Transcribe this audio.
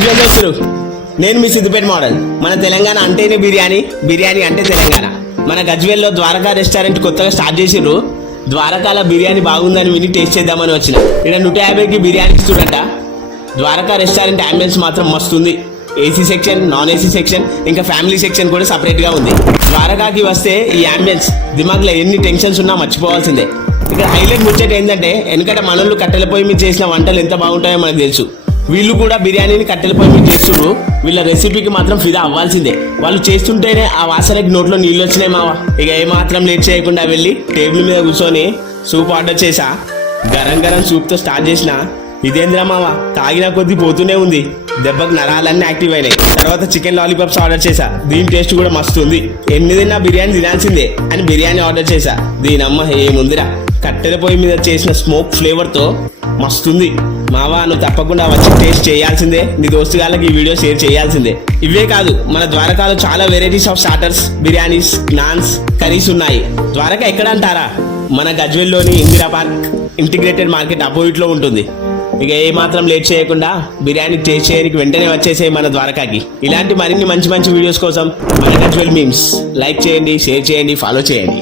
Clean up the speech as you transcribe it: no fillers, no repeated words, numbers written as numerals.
గజ్వేల్ దోస్తులు, నేను మీ సిద్దిపేట మోడల్. మన తెలంగాణ అంటేనే బిర్యానీ, బిర్యానీ అంటే తెలంగాణ. మన గజ్వేల్లో ద్వారకా రెస్టారెంట్ కొత్తగా స్టార్ట్ చేసిర్రు. ద్వారకాల బిర్యానీ బాగుందని విని టేస్ట్ చేద్దామని వచ్చిన. ఇక్కడ 150కి బిర్యానీ ఇస్తుందంట. ద్వారకా రెస్టారెంట్ అంబియన్స్ మాత్రం మస్తుంది. AC section, non AC section, ఇంకా ఫ్యామిలీ సెక్షన్ కూడా సపరేట్గా ఉంది. ద్వారకాకి వస్తే ఈ అంబియన్స్ దిమాగ్లో ఎన్ని టెన్షన్స్ ఉన్నా మర్చిపోవాల్సిందే. ఇక్కడ హైలైట్ ముచ్చట ఏంటంటే వెనకట మనోళ్ళు కట్టెల పొయ్యి మీద చేసిన వంటలు ఎంత బాగుంటాయో మనకు తెలుసు. వీళ్ళు కూడా బిర్యానీని కట్టెల పొయ్యి మీద చేస్తున్నారు. వీళ్ళ రెసిపీకి మాత్రం ఫిదా అవ్వాల్సిందే. వాళ్ళు చేస్తుంటేనే ఆ వాసనకి నోట్లో నీళ్ళు వచ్చినాయి మావా. ఇక ఏమాత్రం లేట్ చేయకుండా వెళ్ళి టేబుల్ మీద కూర్చొని సూప్ ఆర్డర్ చేసా. గరం గరం సూప్తో స్టార్ట్ చేసిన. ఇదేంద్రా మావా, తాగిన కొద్దీ పోతూనే ఉంది. దెబ్బకు నరాలన్నీ యాక్టివ్ అయినాయి. తర్వాత చికెన్ లాలీపాప్స్ ఆర్డర్ చేసా. దీని టేస్ట్ కూడా మస్తు ఉంది. ఎన్ని తిన్నా బిర్యానీ తినాల్సిందే అని బిర్యానీ ఆర్డర్ చేసా. దీనమ్మ ఏముందిరా, కట్టెల పొయ్యి మీద చేసిన స్మోక్ ఫ్లేవర్తో మస్తుంది. మావా, నువ్వు తప్పకుండా వచ్చి టేస్ట్ చేయాల్సిందే. నీ దోస్తుగాళ్ళకి ఈ వీడియో షేర్ చేయాల్సిందే. ఇవే కాదు, మన ద్వారకాలో చాలా varieties of starters, biryanis, naans, curries ఉన్నాయి. ద్వారకా ఎక్కడ అంటారా? మన గజ్వేల్లోని ఇందిరా పార్క్ ఇంటిగ్రేటెడ్ మార్కెట్ అపోజిట్లో ఉంటుంది. ఇక ఏ మాత్రం లేట్ చేయకుండా బిర్యానీ టేస్ట్ చేయడానికి వెంటనే వచ్చేసే మన ద్వారకాకి. ఇలాంటి మరిన్ని మంచి మంచి వీడియోస్ కోసం మన గజ్వేల్ మీమ్స్ లైక్ చేయండి, షేర్ చేయండి, ఫాలో చేయండి.